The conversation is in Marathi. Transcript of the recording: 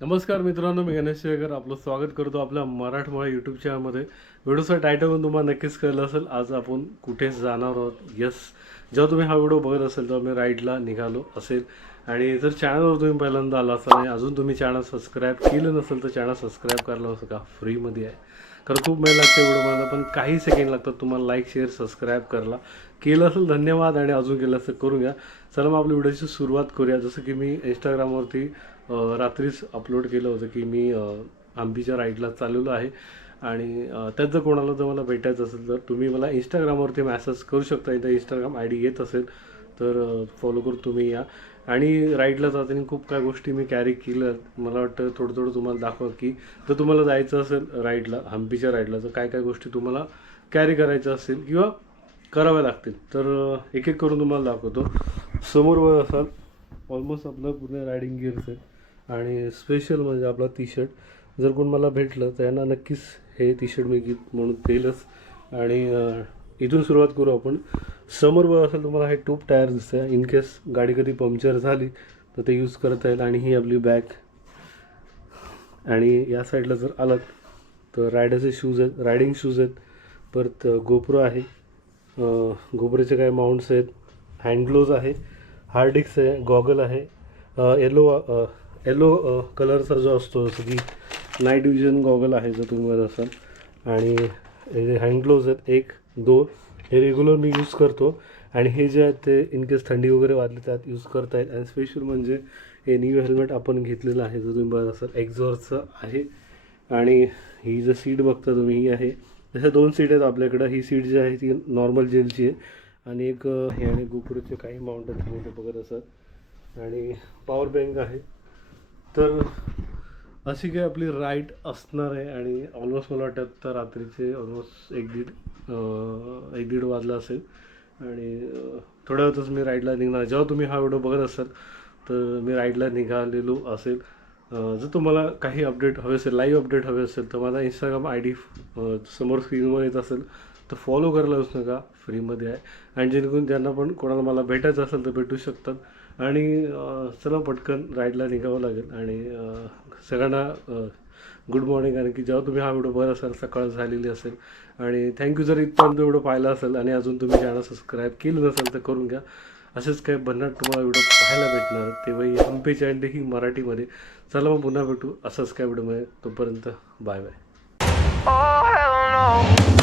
नमस्कार मित्रांनो मी गणेश शेळकर. आपलं स्वागत करतो आपल्या मराठमोळा यूट्यूब चॅनलमध्ये व्हिडिओचा टायटलवरून तुम्हाला नक्कीच कळलं असेल. आज आपण कुठे जाणार आहोत? यस जेव्हा तुम्ही हा व्हिडिओ बघत असेल तेव्हा मी राईडला निघालो असेल. आणि जर चॅनलवर तुम्ही पहिल्यांदा आला असाल आणि अजून तुम्ही चॅनल सबस्क्राईब केलं नसेल तर चॅनल सबस्क्राईब करायला असं का फ्रीमध्ये आहे? कारण खूप वेळ लागते व्हिडिओमध्ये पण काही सेकंड लागतात. तुम्हाला लाईक शेअर सबस्क्राईब करायला. केलं असेल धन्यवाद. आणि अजून केलं असेल करून घ्या चला मग आपल्या व्हिडिओची सुरुवात करूया. जसं की मी इंस्टाग्रामवरती रात्रीच अपलोड केलं होतं की मी आंबीच्या राईडला चाललेलो आहे. आणि त्यात जर कोणाला जर मला भेटायचं असेल तर तुम्ही मला इंस्टाग्रामवरती मॅसेज करू शकता. इथं इंस्टाग्राम आय डी येत असेल तर फॉलो करून तुम्ही या. आणि राईडला जाताना खूप काय गोष्टी मी कॅरी केल्या. मला वाटतं थोडं थोडं तुम्हाला दाखवा की जर तुम्हाला जायचं असेल राईडला हम्पीच्या राईडला तर काय काय गोष्टी तुम्हाला कॅरी करायच्या असतील किंवा कराव्या लागतील तर एक एक करून तुम्हाला दाखवतो. समोर बघ असाल ऑलमोस्ट आपलं पूर्ण रायडिंग गिअर्स आहे. आणि स्पेशल म्हणजे आपला टी शर्ट जर कोण मला भेटलं तर यांना नक्कीच हे टी शर्ट मी गिफ्ट म्हणून देईलच. आणि इथून सुरुवात करू आपण. समोर बघ असेल तुम्हाला हे ट्यूब टायर दिसतं इन केस गाडी कधी पंक्चर झाली तर ते यूज करता येईल. आणि ही आपली बॅग आणि या साईडला जर आलात तर रायडरचे शूज आहेत रायडिंग शूज आहेत. परत गोप्रो आहे. गोप्रोचे काय माउंट्स आहेत. हँडग्लोज आहे. हार्ड डिस्क आहे. गॉगल आहे. येलो येलो कलरचा uh, जो असतो जसं की नाईट विजन गॉगल आहे जर तुम्ही बघत असाल. आणि हे जे हँड ग्लोव्ज आहेत एक दोन हे रेग्युलर मी यूज करतो. आणि हे जे आहेत ते इनकेस थंडी वगैरे वाजली त्यात यूज करता येईल. आणि स्पेशल म्हणजे हे न्यू हेल्मेट आपण घेतलेलं आहे जर तुम्ही बघत असाल. एक्झॉरचं आहे. आणि ही जर सीट बघता तुम्ही ही आहे. तशा दोन सीट आहेत आपल्याकडं. ही सीट जी आहे ती नॉर्मल जेलची आहे. आणि एक हे आणि गोपुरचे काही माउंट आहेत तुम्ही ते बघत असाल. आणि पॉवर बँक आहे. तर अशी काही आपली राईड असणार आहे आणि ऑलमोस्ट मला वाटतं तर रात्रीचे ऑलमोस्ट एक दीड एक दीड वाजला असेल. आणि थोड्या वेळातच मी राईडला निघणार. जेव्हा तुम्ही हा व्हिडिओ बघत असाल तर मी राईडला निघालेलो असेल. जर तुम्हाला काही अपडेट हवे असेल लाईव्ह अपडेट हवे असेल तर माझा इंस्टाग्राम आय डी समोर स्क्रीनवर येत असेल तर फॉलो करायला विसरू नका. फ्रीमध्ये आहे. आणि जेणेकरून ज्यांना पण कोणाला मला भेटायचं असेल तर भेटू शकतात. आणि चला पटकन राईडला निघावं लागेल. आणि सगळ्यांना गुड मॉर्निंग कारण की जेव्हा तुम्ही हा व्हिडिओ बघत असाल सकाळ झालेली असेल. आणि थँक्यू जर इथपर्यंत व्हिडिओ पाहिला असेल आणि अजून तुम्ही चॅनल सबस्क्राईब केलं नसेल तर करून घ्या. असेच काही भन्नाट तुम्हाला व्हिडिओ पाहायला भेटणार. तेव्हाही हम्पे चॅनल ही मराठीमध्ये. चला मग पुन्हा भेटू. असंच काय व्हिडिओमध्ये तोपर्यंत bye bye Oh hell no.